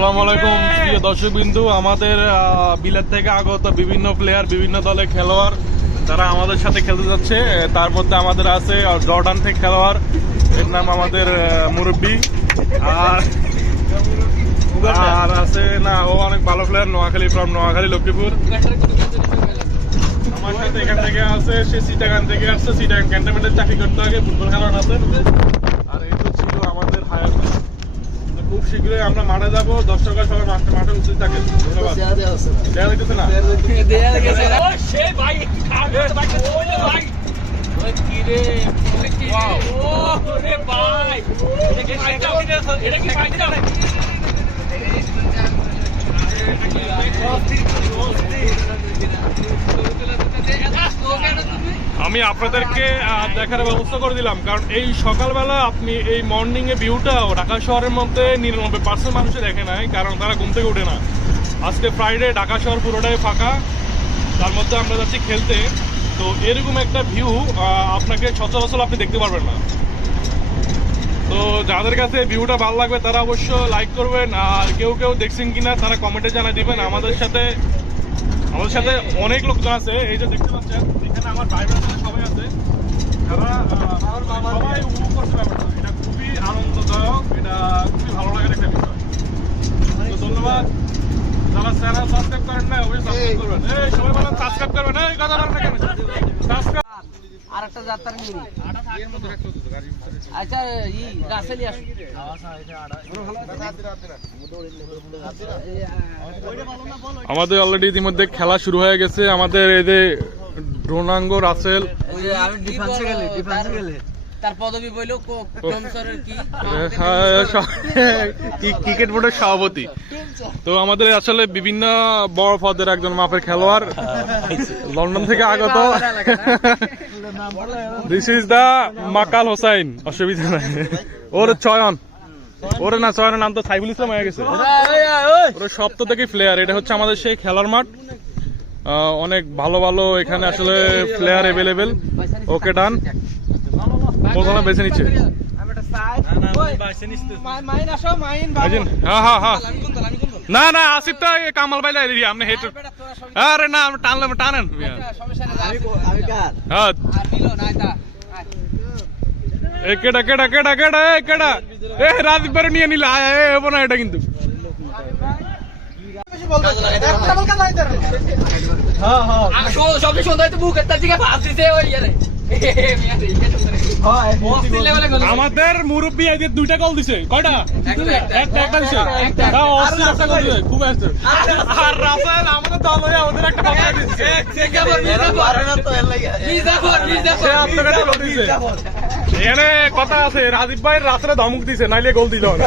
আসসালামু আলাইকুম প্রিয় আমাদের বিলেত থেকে আগত বিভিন্ন প্লেয়ার বিভিন্ন দলে খেলোয়াড় তারা আমাদের সাথে খেলতে যাচ্ছে। তার মধ্যে আমাদের আছে জর্ডান থেকে খেলোয়াড়। এর নাম আমাদের মুরব্বি। আর আর আছে না ও অনেক ভালো প্লেয়ার নোয়াখালী ফ্রম নোয়াখালী লক্ষ্মীপুর। আমার সাথে এখান থেকে আছে সে সিটাগান থেকে আসছে। সিটাগান ক্যান্টনমেন্টের চাকরি করতে আগে ফুটবল খেলার আছে। আর এই তো ছিল আমাদের হায়ার খুব শীঘ্রই আমরা মাঠে যাব দর্শকরা সবাই মাঠে মাঠে উপস্থিত থাকেন ধন্যবাদ দেখা যাইতেছে না আমি আপনাদেরকে দেখার ব্যবস্থা করে দিলাম। কারণ এই সকালবেলা আপনি এই মর্নিং এ ভিউটা ঢাকা শহরের মধ্যে নিরানব্বই পার্সেন্ট মানুষে দেখে নাই, কারণ তারা ঘুম থেকে ওঠে না। আজকে ফ্রাইডে ঢাকা শহর পুরোটাই ফাঁকা। তার মধ্যে আমরা যাচ্ছি খেলতে। তো এরকম একটা ভিউ আপনাকে সচরাচর আপনি দেখতে পারবেন না। তো যাদের কাছে ভিউটা ভালো লাগবে, তারা অবশ্য লাইক করবেন। আর কেউ কেউ দেখছেন কিনা, তারা কমেন্টে জানা দিবেন। আমাদের সাথে আমাদের সাথে অনেক লোকজন আছে। এই যে দেখতে পাচ্ছেন, এখানে আমার ভাই বোনেরা সবাই আছে। যারা সবাই উপভোগ করছে ব্যাপারটা। এটা খুবই আনন্দদায়ক, এটা খুবই ভালো লাগার একটা বিষয়। ধন্যবাদ। যারা চ্যানেল সাবস্ক্রাইব করেন না, অবশ্যই সাবস্ক্রাইব করবেন। এই, সবাই বলেন সাবস্ক্রাইব করবেন। এই, কথা না কেন? সাবস্ক্রাইব আর একটা যাত্রার মিনি। আচ্ছা ই রাসেলি আসুন। আমাদের অলরেডি ইতিমধ্যে খেলা শুরু হয়ে গেছে। আমাদের এই যে ড্রোনাঙ্গ রাসেল। ওই যে আমি ডিফেন্সে গেলে ডিফেন্সে গেলে। তার পদবি বইলো কমসরের কি? ক্রিকেট বোর্ডের সভাপতি। তো আমাদের আসলে বিভিন্ন বড় পদের একজন মাপের খেলোয়াড়। লন্ডন থেকে আগত। This is the Makal Hossain অসুবিধা নাই। ওর চয়ন ওর না চয়নের নাম তো সাইফুল ইসলাম হয়ে গেছে। ওর সপ্ত থেকে প্লেয়ার এটা হচ্ছে আমাদের সেই খেলার মাঠ। অনেক ভালো ভালো এখানে আসলে প্লেয়ার এভেলেবেল ওকে ডান। কোথাও বেছে নিচ্ছে। মাইন আসো মাইন বুঝলেন? হ্যাঁ হ্যাঁ হ্যাঁ। না না আসিফটা এই কামাল বাইলে এরিয়া আপনি হেঁটে আরে না আমি টানলাম টানেন। আমি কার? হ্যাঁ। তা কেডা কেডা কেডা কেডা এ কেডা? এ রাজীব বারে নিয়ে নিলে আয় এ হব না এটা কিন্তু। সবচেয়ে সুন্দর তো বুক একটা দিকে ফাঁস দিতে ওই আমাদের মুরব্বী আজকে দুইটা কল দিছে কয়টা একটা, একটা। দিছে। হ্যাঁ, অস্থির একটা কল দিছে খুব আর আমাদের দল হয়ে আমাদের একটা কথা দিচ্ছে এখানে কথা আছে রাজীব ভাই রাত্রে ধমক দিছে নাইলে গোল দিল না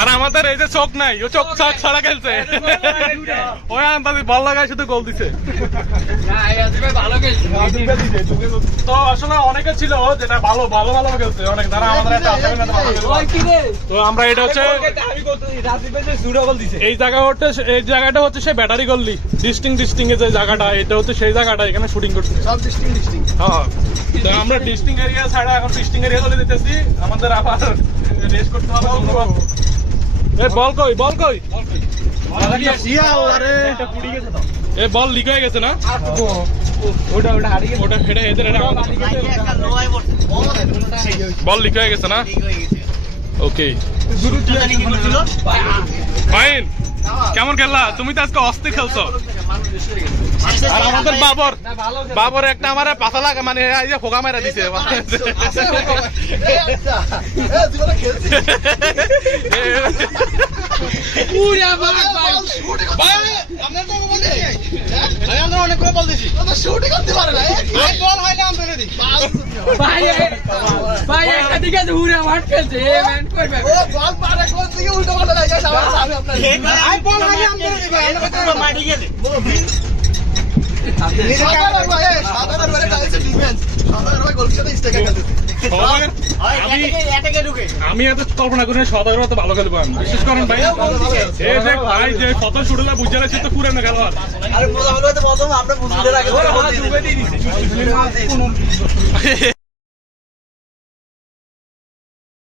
আর আমাদের এই যে চোখ নাই ও চোখ চোখ ছাড়া খেলছে। ওই আন্দাজি বল লাগায় শুধু গোল দিছে। তো আসলে অনেকে ছিল যেটা ভালো ভালো ভালো খেলছে। অনেক আমাদের। তো আমরা এটা হচ্ছে এই জায়গা হচ্ছে এই জায়গাটা হচ্ছে সেই ব্যাটারি গল্লি ডিস্টিং ডিস্টিং এর যে জায়গাটা এটা হচ্ছে সেই জায়গাটা এখানে শুটিং করছে। হ্যাঁ। তো আমরা ডিস্টিং এরিয়া ছাড়া এখন ডিস্টিং এরিয়া চলে যেতেছি আমাদের আবার রেস করতে হবে। এ বল কই বল কই? এ বল লিক হয়ে গেছে না? ওটা ওটা হারিয়ে ওটা হেডে হেডে এটা। বল লিক হয়ে গেছে। না? ওকে ফাইন কেমন খেললা? তুমি তো আজকে অস্থির খেলছো। আর একটা আমার পাতা লাগা মানে এই ফোকা মারা দিছে। ভাই একটা দিকে খেলছে পারে কোন দিকে উল্টো পাল্টা আমি আপনার ভাই বল আমি ভাই এটা মাটি গেলে আমি এত কল্পনা করি সতেরো তো ভালো খেলব আমি। বিশেষ করেন ভাই? ভাই যে কত শুরু না বুঝে রাখছি তো পুরানো খেলোয়াড়।